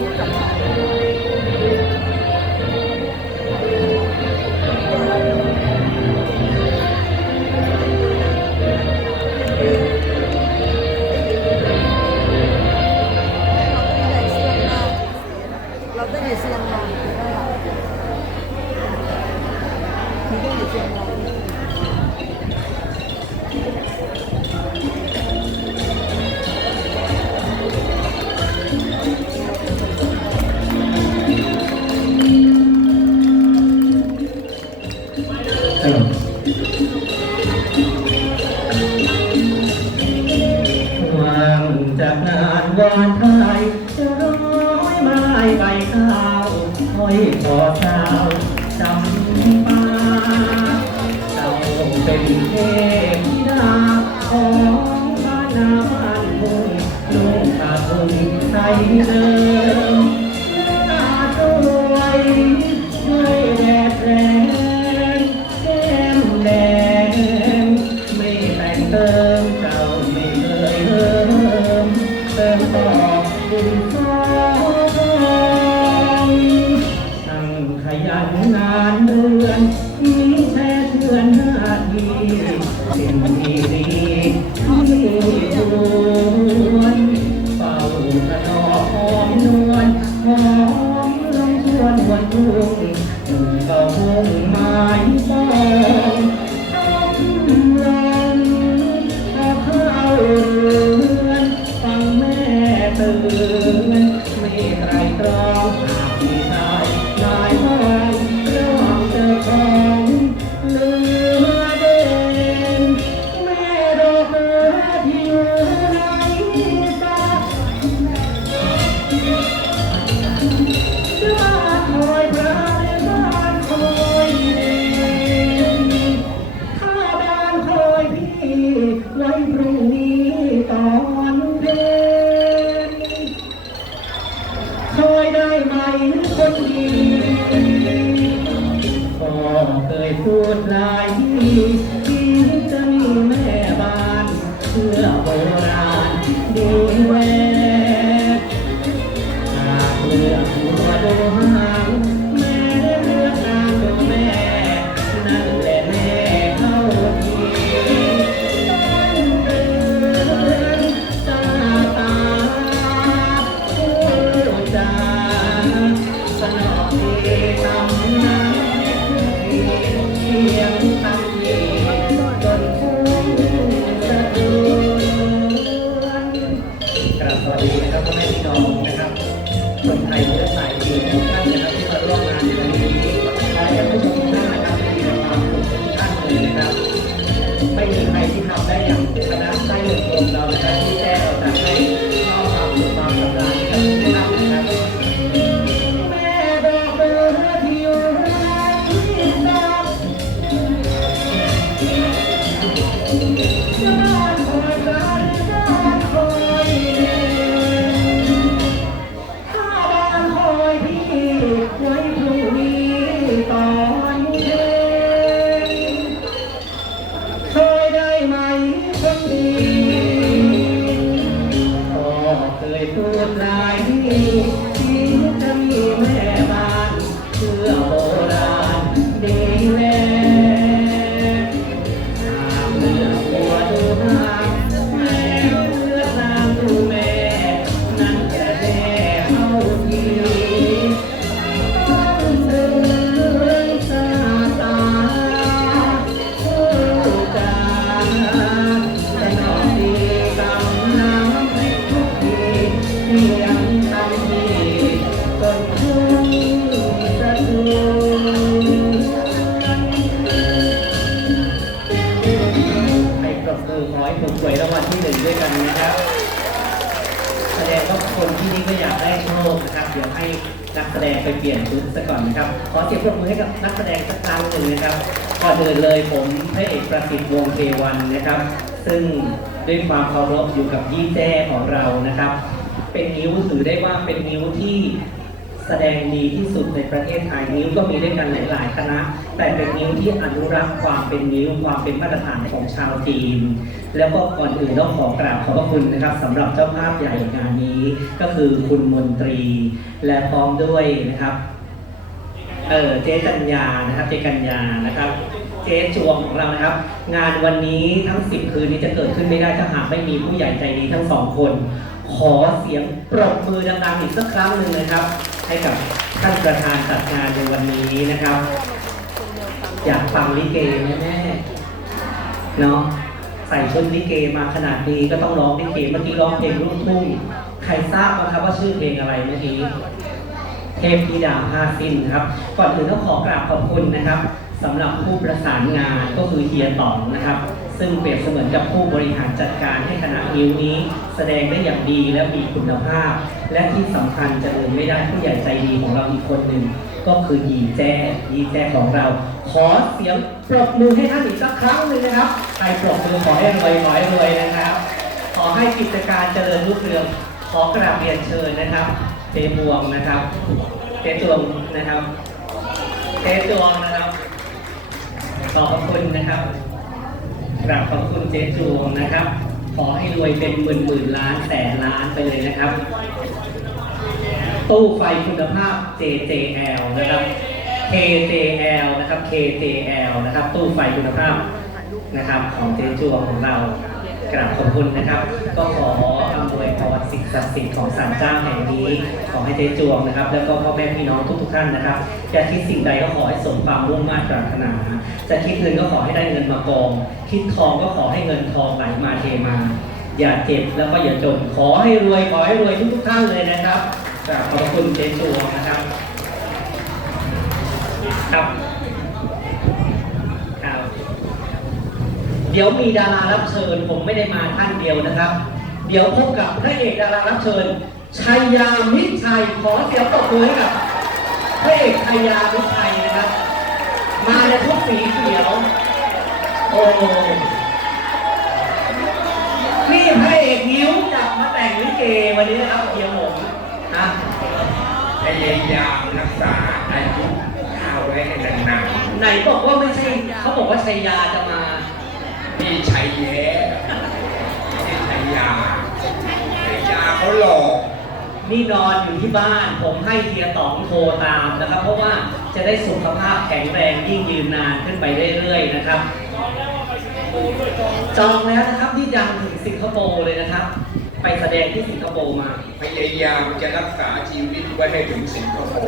네. วานไทยจะร้อยไม้ใบข้าวห้อยต่อใจ Thank you. ที่นี่ก็อยากได้โชคนะครับ เดี๋ยวให้นักแสดงไปเปลี่ยนชุดซะก่อนนะครับ ขอเสียงปรบมือให้กับนักแสดงสักครั้งหนึ่งนะครับ ก่อนเดินเลยผมพระเอกประสิทธิ์วงเทวันนะครับ ซึ่งด้วยความเคารพอยู่กับยี่แจ้ของเรานะครับ เป็นนิ้วถือได้ว่าเป็นนิ้วที่ แสดงดีที่สุดในประเทศไทยนิ้วก็มีด้วยกันหลาย ๆ คณะ แต่เป็นนิ้วที่อนุรักษ์ความเป็นนิ้วความเป็นมาตรฐานของชาวจีน แล้วก็ก่อนอื่นต้องขอกราบขอบพระคุณนะครับสำหรับเจ้าภาพใหญ่งานนี้ ก็คือคุณมนตรี และพร้อมด้วยนะครับเออเจ๊กัญญานะครับเจ๊กัญญานะครับเจ๊จวงของเรานะครับ งานวันนี้ทั้ง 10 คืนนี้จะเกิดขึ้นไม่ได้ถ้าหากไม่มีผู้ใหญ่ใจดีทั้งสองคน ขอเสียงปรบมือดังๆอีกสักครั้งหนึ่งนะครับ ให้กับท่านประธานจัดงานในวันนี้นะครับ อยากฟังลิเกแน่ๆเนาะใส่ชุดลิเกมาขนาดนี้ก็ต้องร้องลิเกเมื่อกี้ร้องเพลงลูกทุ่งใครทราบไหมครับว่าชื่อเพลงอะไรเมื่อกี้เทพธิดาผ้าสิ้นนะครับ ก่อนอื่นต้องขอกราบขอบคุณนะครับสำหรับผู้ประสานงานก็คือเฮียต๋องนะครับ ซึ่งเปรียบเสมือนกับผู้บริหารจัดการให้คณะนิ้วนี้ แสดงได้อย่างดีและมีคุณภาพ และที่สำคัญจะลืมไม่ได้ผู้ใหญ่ใจดีของเราอีกคนหนึ่ง ก็คือยีแจ้ยีแจ้ของเรา ขอเสียงปรบมือให้ท่านอีกสักครั้งหนึ่งนะครับใครปรบมือขอให้รวยขอให้รวยนะครับ ขอให้กิจการเจริญรุ่งเรืองขอกราบเรียนเชิญนะครับเจพวงนะครับเจ๊จวงนะครับเจ๊จวงนะครับขอบคุณนะครับ กราบขอบคุณเจ๊จวงนะครับ ขอให้รวยเป็นหมื่นหมื่นล้านแสนล้านไปเลยนะครับ ตู้ไฟคุณภาพ JJL นะครับ KJL นะครับ KJL นะครับ ตู้ไฟคุณภาพนะครับของเจ๊จวงของเรา กราบขอบคุณนะครับ ก็ขออำนวยพรสิ่งศักดิ์สิทธิ์ของศาลเจ้าแห่งนี้ ขอให้เจ๊จวงนะครับ แล้วก็พ่อแม่พี่น้องทุกๆท่านนะครับจะคิดสิ่งใดก็ขอให้สมความมุ่งมั่นปรารถนา จะคิดเงินก็ขอให้ได้เงินมากอง คิดทองก็ขอให้เงินทองไหลมาเทมา อย่าเจ็บแล้วก็อย่าจน ขอให้รวยขอให้รวยทุกๆท่านเลยนะครับกราบขอบคุณเจ๊จวงนะครับครับ เดี๋ยวมีดารารับเชิญผมไม่ได้มาท่านเดียวนะครับ เดี๋ยวพบกับพระเอกดารารับเชิญชัยยามิตรชัยขอเสียงปรบมือให้กับพระเอกชัยยามิตรชัยนะครับ มาในทุกสีเขียวโอ้นี่พระเอกนิ้วจับมาแต่งลิเกวันนี้นะครับเดียวผมนะพยายามรักษาอายุข้าวไว้ให้นานไหนบอกว่าไม่ใช่เขาบอกว่าชัยยาจะมา ๆพี่ชัยแย้พี่ชัยยาชัยยาเขาหลอกนี่นอนอยู่ที่บ้าน ผมให้เทียต๋องโทรตามนะครับ เพราะว่าจะได้สุขภาพแข็งแรงยิ่งยืนนานขึ้นไปเรื่อยๆนะครับ จองแล้วนะครับที่ดังถึงสิงคโปร์เลยนะครับ ไปแสดงที่สิงคโปร์มา พยายามจะรักษาชีวิตไว้ให้ถึงสิงคโปร์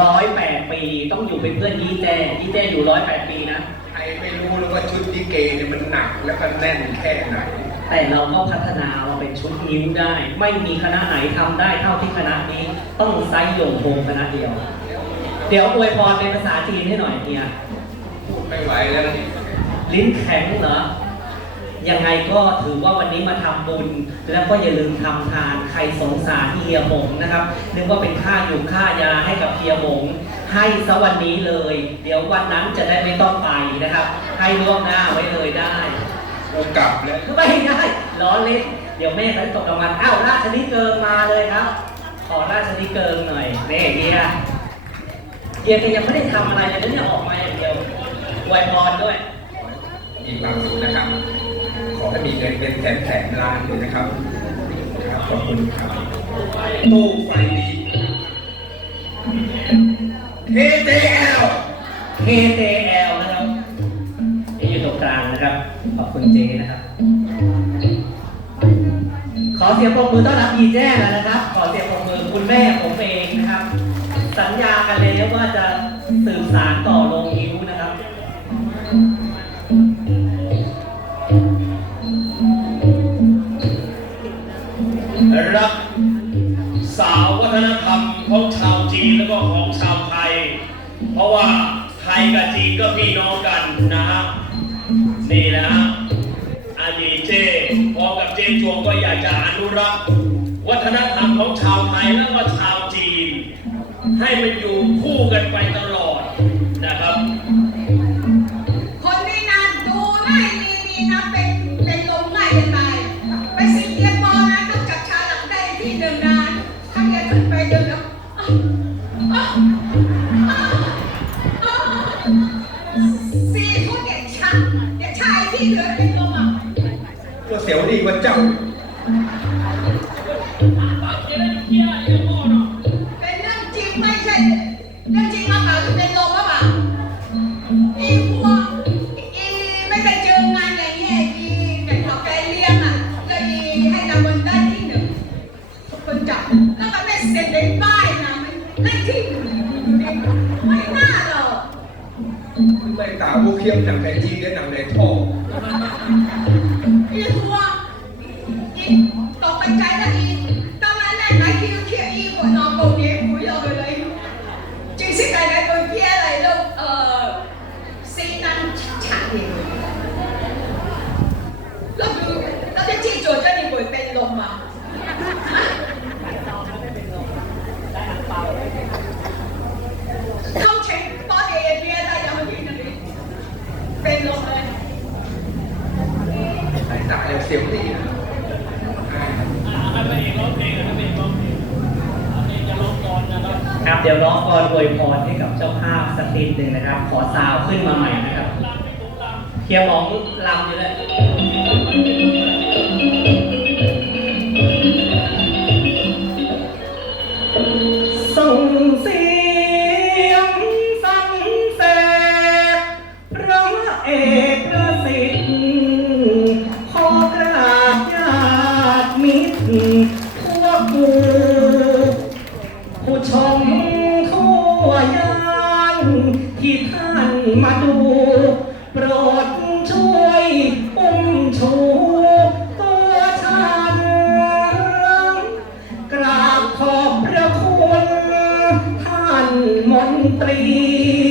ร้อยแปดปีต้องอยู่เป็นเพื่อนยี่แจ้ยี่แจ้อยู่ร้อยแปดปีนะ ใครไม่รู้เลยว่าชุด เกเนี่ยมันหนักแล้วก็แน่นแค่ไหน แต่เราก็พัฒนามาเป็นชุดนิ้วได้ ไม่มีคณะไหนทำได้เท่าที่คณะนี้ต้องไซส์โยงโฮงคณะเดียว เดี๋ยวอวยพรเป็นภาษาจีนให้หน่อยเฮียพูดไม่ไหวแล้วนี่ลิ้นแข็งเหรอ ยังไงก็ถือว่าวันนี้มาทำบุญ แล้วก็อย่าลืมทำทานใครสงสารเฮียหมงนะครับนึกว่าเป็นค่าอยู่ค่ายาให้กับเฮียหมง ให้ซะวันนี้เลย เดี๋ยววันนั้นจะได้ไม่ต้องไปนะครับ ให้ล่วงหน้าไว้เลยได้กูกลับแล้วไม่ได้ล้อเล่นเดี๋ยวแม่เขาจะตกรางวัลอ้าวราชนิเกิงมาเลยครับ ขอราชนิเกิงหน่อยนี่เฮียเฮียแกยังไม่ได้ทำอะไรเลยนะเนี่ยออกมาอย่างเดียวอวยพรด้วย มีความสุขนะครับ ขอให้มีเงินเป็นแสนแสนล้านเลยนะครับครับขอบคุณครับตู้ไฟดี KTL KJL นะครับนี่อยู่ตรงกลางนะครับ ขอบคุณเจนะครับ ขอเสียงปรบมือต้อนรับยีแจ้แล้วนะครับ ขอเสียงปรบมือคุณแม่ผมเองนะครับ สัญญากันแล้วว่าจะสื่อสารต่อลงยิ้วนะครับ รักสาววัฒนธรรม ว่าไทยกับจีนก็พี่น้องกันนะฮะนี่นะฮะอาดีเจพร้อมกับเจนจวงก็อยากจะอนุรักษ์วัฒนธรรมของชาวไทยแล้วก็ชาวจีน ให้มันอยู่คู่กันไปตลอด สียวดีกว่าเจ้าเป็นเรื่องจริงไม่ใช่ เรื่องจริงมาเปล่าหรือเป็นลมมาเปล่าอีพวกอีไม่เคยเจองานอย่างนี้อีเป็นขอแกเลี้ยงอะแล้วอีให้รางวัลได้ที่หนึ่งคนจับแล้วมันไม่เซ็นในป้ายนะมันได้ที่หนึ่งไม่น่าหรอกไม่ตาบุเคียมจากไหนจีนได้นำไหนท่ออีหัวอี ตกใจแล้วอีตอนนั้นแหละนายคิวเคียอีหัวนอนตรงนี้หัวยเลยเลยจริงสิใครได้ตัวเคียอ ครับเดี๋ยวร้องกรอวยพรให้กับเจ้าภาพสักนิดหนึ่งนะครับ ขอซาวขึ้นมาใหม่นะครับเฮียหมองลำอยู่เลย ตรี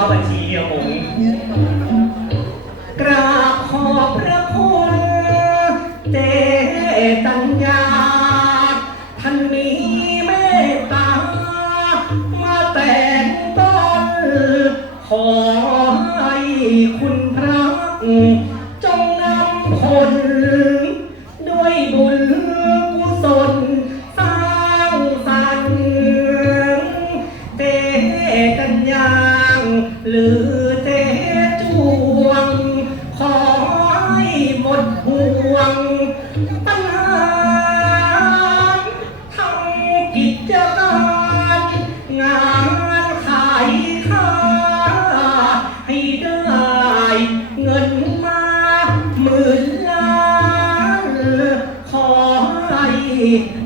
้าบัญชีเดียวผมกราบขอบพระคุณเจตัญญา ท่านมีเมตตา มาแต่งต้นขอให้คุณพระจงนำผล ใ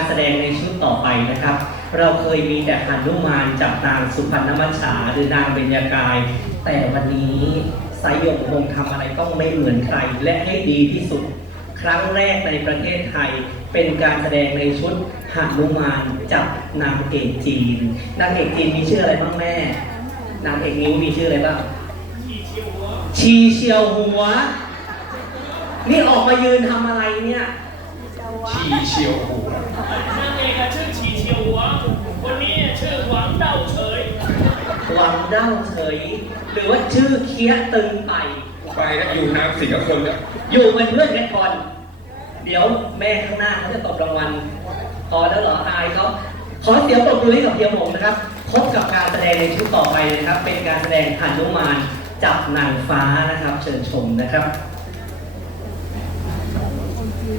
การแสดงในชุดต่อไปนะครับ เราเคยมีแต่หันุมานจับนางสุพรรณมัญชาหรือนางเบญญากาย แต่วันนี้ไซยงคงทำอะไรต้องไม่เหมือนใครและให้ดีที่สุด ครั้งแรกในประเทศไทยเป็นการแสดงในชุดหนุมานจับนางเอกจีน นางเอกจีนมีชื่ออะไรบ้างแม่ นางเอกนิ้วมีชื่ออะไรบ้างชีเชียวหัว นี่ออกมายืนทำอะไรเนี่ย ชีเชียวหูนางเอกอะชื่อฉีเชียวหัวคนนี้ชื่อหวังเดาเฉย หวังเด้าเฉย หรือว่าชื่อเคี้ยตึงไป ไปแล้วอยู่น้ำสิงกับคนแล้วอยู่เป็นเพื่อนกันก่อน เดี๋ยวแม่ข้างหน้าเขาจะตบรางวัลพอแล้วเหรออายเขาขอเสียงปรบมือให้กับเพียวหมงนะครับ พบกับการแสดงในชุดต่อไปเลยนะครับ เป็นการแสดงหันุมานจับนางฟ้านะครับ เชิญชมนะครับ ข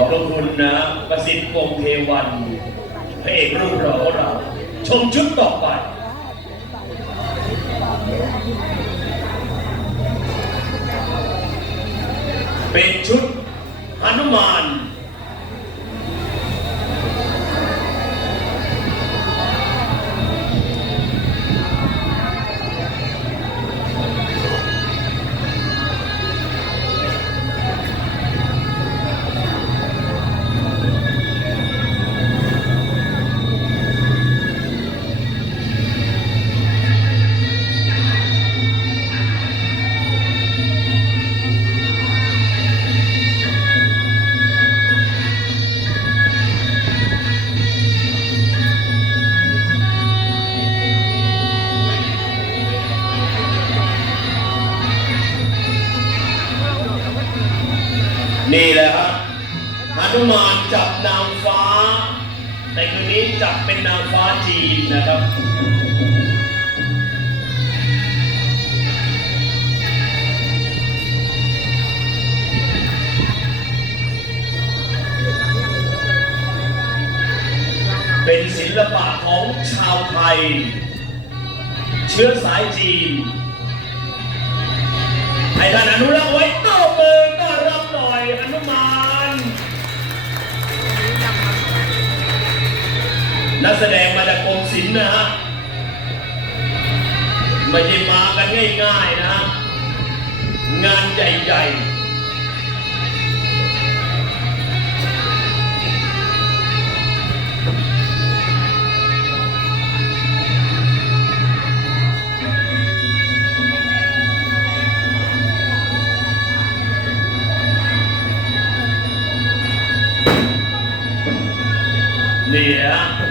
อบพระคุณนะประสิทธิ์วงเทวันพระเอกรูปหล่อของเรา ชมชุดต่อไปเป็นชุดหนุมาน ลปะของชาวไทย เชื้อสายจีนให้ท่านอนุรักษ์ไว้ต้ามือต้อนรับหน่อยอนุมานนักแสดงมาจากกรมศิลป์นะฮะไม่ใช่มากันง่ายๆนะฮะงานใหญ่ๆ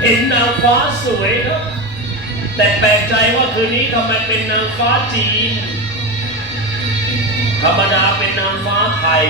เห็นนางฟ้าสวยครับ แต่แปลกใจว่าคืนนี้ทำไมเป็นนางฟ้าจีน ธรรมดาเป็นนางฟ้าไทย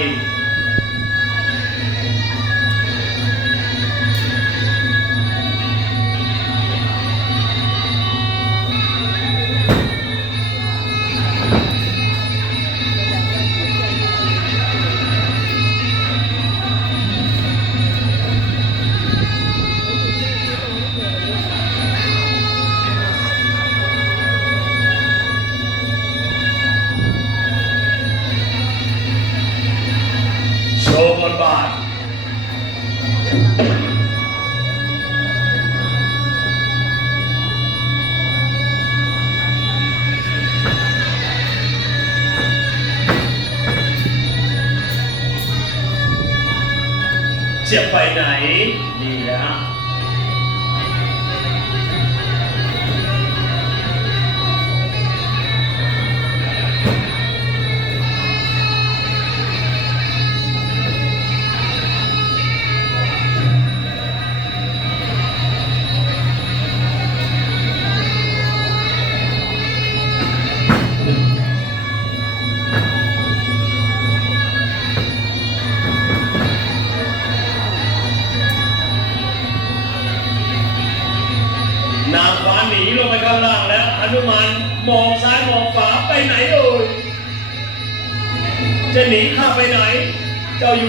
ไปไหนนี่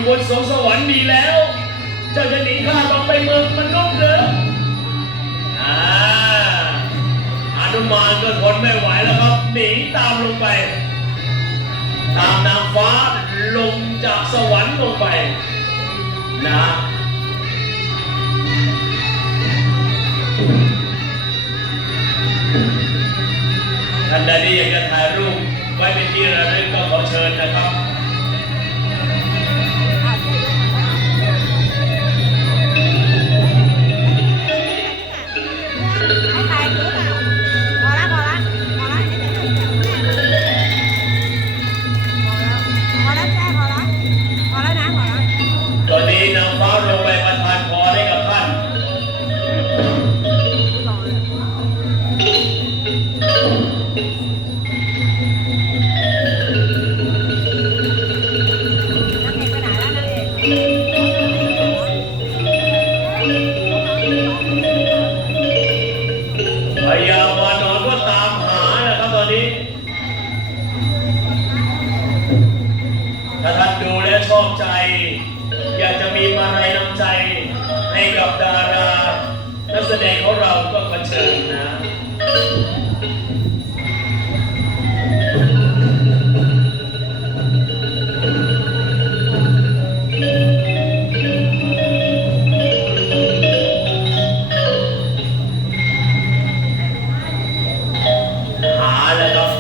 บนสวงสวรรค์ดีแล้ว เจ้าจะหนีข้าลงไปเมืองมนุษย์เหรออาอนุมานก็ทนไม่ไหวแล้วครับ หนีตามลงไป ตามนางฟ้าลงจากสวรรค์ลงไป นะท่านใดที่อยากจะถ่ายรูปไว้เป็นที่ระลึกก็ขอเชิญนะครับ